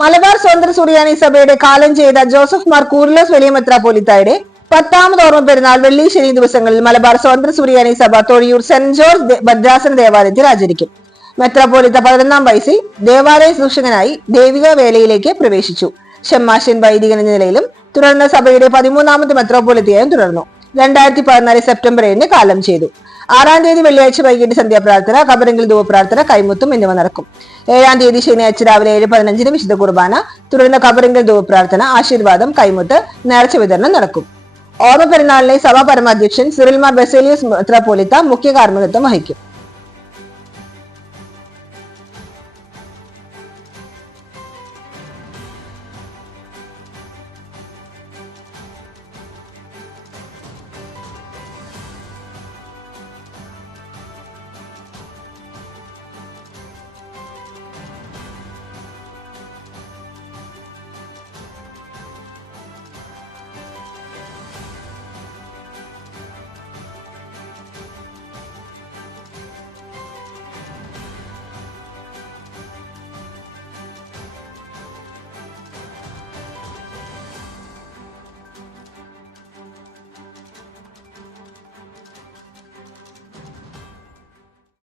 മലബാർ സ്വതന്ത്ര സുറിയാനി സഭയുടെ കാലം ചെയ്ത ജോസഫ് മാർ കൂറിലോസ് വലിയ മെത്രാപ്പോലിത്തായുടെ 10ാമത് ഓർമ്മ പെരുന്നാൾ വെള്ളി ശനി ദിവസങ്ങളിൽ മലബാർ സ്വതന്ത്ര സുറിയാനി സഭ തൊഴിയൂർ സെന്റ് ജോർജ് ഭദ്രാസന ദേവാലയത്തിൽ ആചരിക്കും. മെത്രാപ്പോലിത്ത 11ാം വയസ്സിൽ ദേവാലയ സൂക്ഷകനായി ദൈവിക വേലയിലേക്ക് പ്രവേശിച്ചു. ഷമ്മാശൻ വൈദികൻ എന്ന നിലയിലും തുടർന്ന് സഭയുടെ 13ാമത് മെത്രാപ്പോലിത്തയായും തുടർന്നു. 2014 സെപ്റ്റംബർ 7 കാലം ചെയ്തു. 6-ാം തീയതി വെള്ളിയാഴ്ച വൈകിട്ട് സന്ധ്യാപ്രാർത്ഥന, കബറിങ്കിൽ ധൂപപ്രാർത്ഥന, കൈമുത്തും എന്നിവ നടക്കും. 7-ാം തീയതി ശനിയാഴ്ച രാവിലെ 7:15 വിശുദ്ധ കുർബാന, തുടർന്ന് കബറിങ്കിൽ ധൂപപ്രാർത്ഥന, ആശീർവാദം, കൈമുത്ത്, നേർച്ച വിതരണം നടക്കും. ഓർമ്മ പെരുന്നാളിലെ സഭാ പരമാധ്യക്ഷൻ സിറിൽ മാർ ബസേലിയസ് മെത്രാപ്പോലിത്ത മുഖ്യ കാർമ്മികത്വം വഹിക്കും.